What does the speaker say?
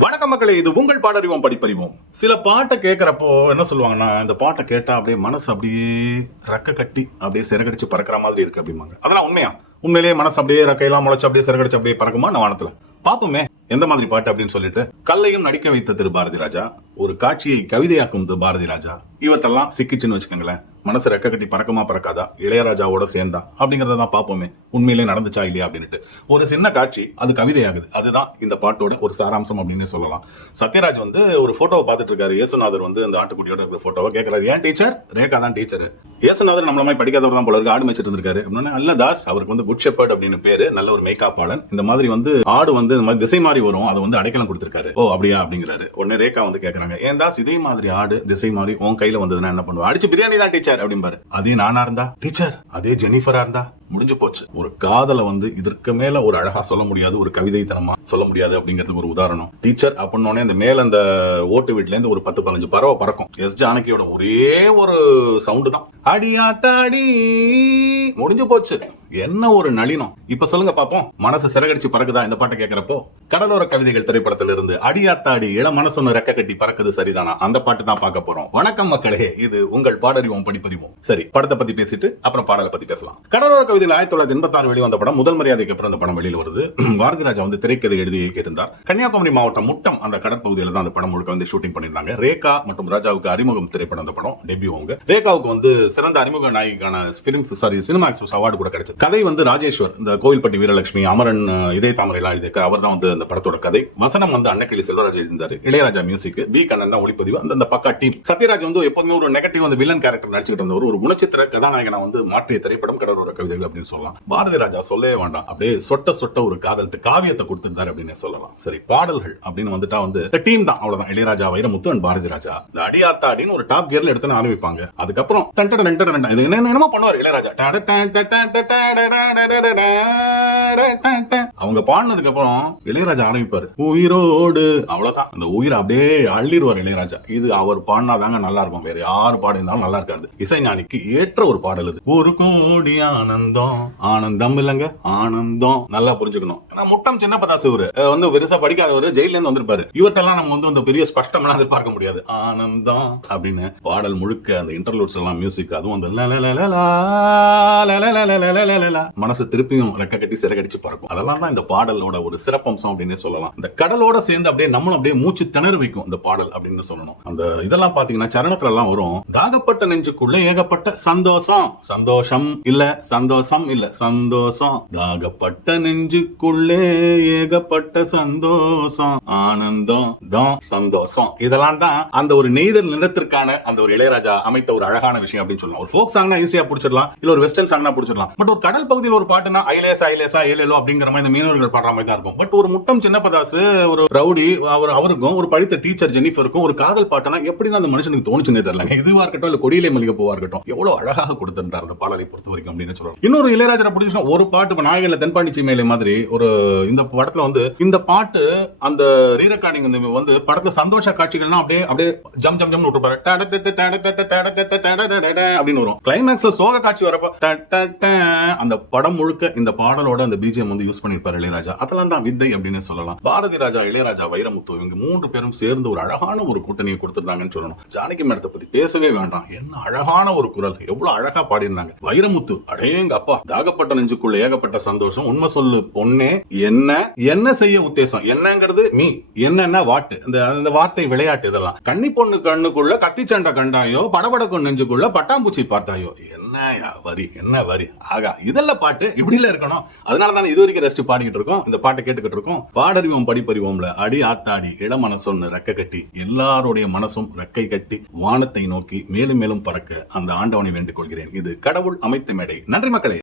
வணக்கம் மக்களே, இது உங்கள் பாடறிவோம் படிப்பறிவோம். சில பாட்டை கேட்கறப்போ என்ன சொல்லுவாங்கன்னா, இந்த பாட்டை கேட்டா அப்படியே மனசு அப்படியே ரெக்க கட்டி அப்படியே சிறகடிச்சு பறக்கிற மாதிரி இருக்கு அப்படிம்பாங்க. அதெல்லாம் உண்மையா? உண்மையிலேயே மனசு அப்படியே ரெக்கையெல்லாம் முளைச்சு அப்படியே சிறகடிச்சு அப்படியே பறக்குமா வானத்துல? பாப்போமே எந்த மாதிரி பாட்டு அப்படின்னு சொல்லிட்டு. கல்லையும் நடிக்க வைத்த திரு பாரதி ராஜா, ஒரு காட்சியை கவிதையாக்கும் திரு பாரதி ராஜா, இவற்றெல்லாம் சிக்கிச்சுன்னு வச்சுக்கோங்களேன். மனசு ரெக்க கட்டி பறக்குமா பறக்காதா, இளையராஜாவோட சேர்ந்தா அப்படிங்கறத தான் பார்ப்போமே, உண்மையிலே நடந்துச்சா இல்லையா அப்படின்ட்டு. ஒரு சின்ன காட்சி அது கவிதையாகுது. அதுதான் இந்த பாட்டோட ஒரு சாராம்சம் அப்படின்னு சொல்லலாம். சத்யராஜ் ஒரு போட்டோவை பார்த்துட்டு இருக்காரு. இயேசுநாதர் அந்த ஆட்டுக்குட்டியோட இருக்கிற போட்டோவை கேட்கிறாரு. ஏன் டீச்சர்? ரேகா தான் டீச்சர். இயேசுநாதர் நம்மள மாதிரி படிக்காதவர் தான் போல இருக்கு, ஆடு மேய்ச்சிட்டு இருக்காரு அப்படின்னா, அல்ல தாஸ், அவருக்கு குட் ஷெப்பர்ட் அப்படின்னு பேரு, நல்ல ஒரு மேய்காப்பாளன். இந்த மாதிரி ஆடு இந்த மாதிரி திசை மாறி வரும், அதை அடைக்கலம் கொடுத்திருக்காரு. ஓ அப்படியா அப்படிங்கிறாரு. உடனே ரேகா கேட்கறாங்க, ஏன் தாஸ் இதே மாதிரி ஆடு திசை மாறி உன் கையில வந்ததுன்னா என்ன பண்ணுவா? அடிச்சு பிரியாணி தான் டீச்சர் அப்படிம்பாரு. அதே நானா இருந்தா டீச்சர், அதே ஜெனிஃபரா இருந்தா முடிஞ்சு போச்சு. ஒரு காதலை இதற்கு மேல ஒரு அழகா சொல்ல முடியாது, ஒரு கவிதை தனமா சொல்ல முடியாது அப்படிங்கிறதுக்கு ஒரு உதாரணம். டீச்சர் அப்படின்னோடனே அந்த மேல அந்த ஓட்டு வீட்டுல இருந்து ஒரு 10-15 பறவை பறக்கும். எஸ் ஜானகியோட ஒரே ஒரு சவுண்டு தான், அடியாத்தாடி, முடிஞ்சு போச்சு. என்ன ஒரு நளினம். இப்ப சொல்லுங்க பாப்போம், மனசு சிறகடிச்சு பறக்குதா இந்த பாட்டை கேட்கிறப்போ? கடலோர கவிதைகள் திரைப்படத்திலிருந்து அடியாத்தாடி இள மனசு ரெக்க கட்டி பறக்குது சரிதானா, அந்த பாட்டு தான் பார்க்க போறோம். வணக்கம் மக்களே, இது உங்கள் பாடறிவோம் படிப்பறிவோம். சரி, படத்தை பத்தி பேசிட்டு அப்புறம் பாடலை பத்தி பேசலாம். கடலோர கவிதைகள் 1986 வெளிவந்த படம். முதல் மரியாதைக்கு அப்புறம் அந்த படம் வெளியில் வருது. பாரதி ராஜா திரைக்கதை எழுதி இயக்கியிருந்தார். கன்னியாகுமரி மாவட்டம் முட்டம் அந்த கடற்பகுதியில தான் அந்த படம் முழுக்க ஷூட்டிங் பண்ணிருந்தாங்க. ரேகா மற்றும் ராஜாவுக்கு அறிமுகம் திரைப்படம் அந்த படம் டெபியூ. ரேகாவுக்கு சிறந்த அறிமுக நாயகிக்கான சினிமாக்ஸ் அவார்டு கூட கிடைச்சது. கதை ராஜேஸ்வர், இந்த கோவில்பட்டி வீரலட்சுமி, அமரன், இதய தாமரை எல்லாம் எழுதியிருக்க அவர் தான் இந்த படத்தோட கதை. வசனம் அன்னக்கிளி செல்வராஜ் எழுதியிருந்தாரு. இளையராஜா மியூசிக், வி கண்ணன் தான் ஒளிப்பதிவு. அந்த பக்கா டீம். சத்யராஜ் எப்போதுமே ஒரு நெகட்டிவ் வில்லன் கேரக்டர் நடிச்சுட்டு இருந்தவர். ஒரு குணச்சித்திர கதாநாயகனா மாற்றிய திரைப்படம் கடலோர கவிதைகள் அப்படின்னு சொல்லலாம். பாரதி ராஜா சொல்லவே வேண்டாம், அப்படியே சொட்ட சொட்ட ஒரு காதல் காவியத்தை கொடுத்திருந்தாரு அப்படின்னு சொல்லலாம். சரி, பாடல்கள் அப்படின்னு வந்துட்டா டீம் தான், அவ்வளவுதான். இளையராஜா, வைரமுத்து அண்ட் பாரதி ராஜா. இந்த அடியாத்தாடின்னு ஒரு டாப் கியர்ல எடுத்து ஆரம்பிப்பாங்க. அதுக்கப்புறம் என்னமோ பண்ணுவார் இளையராஜா. அவங்க பாடினதுக்கு அப்புறம் இளையராஜா ஆரம்பிப்பாரு, உயிரோடு, அவ்வளவுதான். அந்த உயிரை அப்படியே அள்ளிடுவார் இளையராஜா. இது அவர் பாடினாதாங்க நல்லா இருக்கும், வேற யாரு பாடினாலும் நல்லா இருக்காது. இசைஞானிக்கு ஏற்ற ஒரு பாடல் இது. ஒரு கோடி ஆனந்தம், ஆனந்தம் இல்லங்க, ஆனந்தம். நல்லா புரிஞ்சுக்கணும். முட்டம் சின்ன பதாசு பெருசா படிக்காதவர், ஜெயில இருந்து வந்திருப்பாரு. இவற்றெல்லாம் நம்ம அந்த பெரிய ஸ்பஷ்டம் எதிர்பார்க்க முடியாது. ஆனந்தம் அப்படின்னு பாடல் முழுக்க அந்த இன்டர்லூட்ஸ் எல்லாம் மியூசிக், அதுவும் மனசு திருப்பியும் ரெக்க கட்டி சிறகடிச்சு பறக்கும். அதெல்லாம் தான் இந்த பாடலோட ஒரு சிறப்பம்சம் அப்படின்னு சொல்லலாம். இந்த கடலோட சேர்ந்து அப்படியே நம்மளும் அப்படியே மூச்சு திணற வைக்கும் இந்த பாடல் அப்படின்னு சொல்லணும். அந்த இதெல்லாம் பாத்தீங்கன்னா சரணத்துல எல்லாம் வரும், தாகப்பட்ட நெஞ்சுக்குள்ள ஏகப்பட்ட சந்தோஷம், சந்தோஷம் இல்ல சந்தோஷம் இல்ல சந்தோஷம், தாகப்பட்ட நெஞ்சுக்குள்ளே ஏகப்பட்ட சந்தோஷம், ஆனந்தம் தான் சந்தோஷம். இதெல்லாம் தான் அந்த ஒரு நெய்தல் நிலத்திற்கான அந்த ஒரு இளையராஜா அமைத்த ஒரு அழகான விஷயம் அப்படின்னு சொல்லலாம். ஒரு ஃபோக் சாங்னா ஈஸியா பிடிச்சிடலாம், இல்ல ஒரு வெஸ்டர்ன் சாங்னா பிடிச்சிடலாம். பட் ஒரு கடல் பகுதியில் ஒரு பாட்டுனா ஐலேசா ஐலேசா ஏலேலோ அப்படிங்கிற மாதிரி இந்த மீனவர்கள் பாடுற மாதிரி தான் இருக்கும். பட் ஒரு முட்டம் சின்ன பதாசு, ஒரு ரவுடி, அவருக்கும் ஒரு படித்த டீச்சர் ஜெனிஃபருக்கும் ஒரு காதல் பாட்டுனா எப்படிதான் அந்த மனுஷனுக்கு தோணுச்சுன்னே தெரியல. இதுவா இருக்கட்டும், இல்ல கொடியிலே மல்லிகை பூவா இருக்கட்டும், எவ்வளவு அழகாக கொடுத்திருந்தார் அந்த பாடலை பொறுத்த வரைக்கும் அப்படின்னு சொல்லலாம். இன்னொரு இளையராஜா பிடிச்சா ஒரு பாட்டு நாயகன்ல தென்பாண்டி சீமையிலே மாதிரி ஒரு இந்த படத்துல இந்த பாட்டு அந்த ரீரெக்கார்டிங் படத்துல சந்தோஷ காட்சிகள்லாம் அப்படியே அப்படியே ஜம் ஜம் ஜம் விட்டுப்பாரு அப்படின்னு வரும். கிளைமேக்ஸ்ல சோக காட்சி வரப்ப அந்த படம் முழுக்க இந்த பாடலோட அந்த பிஜிஎம் யூஸ் பண்ணிருப்பாரு இளையராஜா. அதெல்லாம் தான் வித்தை அப்படின்னு சொல்லலாம். பாரதி ராஜா, இளையராஜா, வைரமுத்து இவங்க 3 பேரும் சேர்ந்து ஒரு அழகான ஒரு கூட்டணியை கொடுத்திருந்தாங்கன்னு சொல்லணும். ஜானகி மேடத்தை பத்தி பேசவே வேண்டாம், என்ன அழகான ஒரு குரல், எவ்வளவு அழகா பாடியிருந்தாங்க. வைரமுத்து, அடேங்க அப்பா, தாகப்பட்ட நெஞ்சுக்குள்ள ஏகப்பட்ட சந்தோஷம், உண்மை சொல்லு பொண்ணே, என்ன என்ன செய்ய உத்தேசம், என்னங்கிறது மீ, என்னன்னா வாட்டு, இந்த வார்த்தை விளையாட்டு. இதெல்லாம் கன்னி பொண்ணு கண்ணுக்குள்ள கத்தி சண்டை கண்டாயோ, படபடக்கும் நெஞ்சுக்குள்ள பட்டாம்பூச்சி பார்த்தாயோ, என்ன வரி, என்ன வரி, ஆகா, இதெல்லாம் பாட்டு இப்படில இருக்கணும். அதனாலதான் இது வரைக்கும் ரெஸ்ட் பாடிக்கிட்டு இருக்கோம், இந்த பாட்டை கேட்டுக்கிட்டு இருக்கோம். பாடறிவோம் படிப்பறிவோம்ல அடி ஆத்தாடி இள மனசொன்னு ரெக்க கட்டி, எல்லாருடைய மனசும் ரெக்கை கட்டி வானத்தை நோக்கி மேலும் மேலும் பறக்க அந்த ஆண்டவனை வேண்டிக் கொள்கிறேன். இது கடவுள் அமைத்த மேடை. நன்றி மக்களே.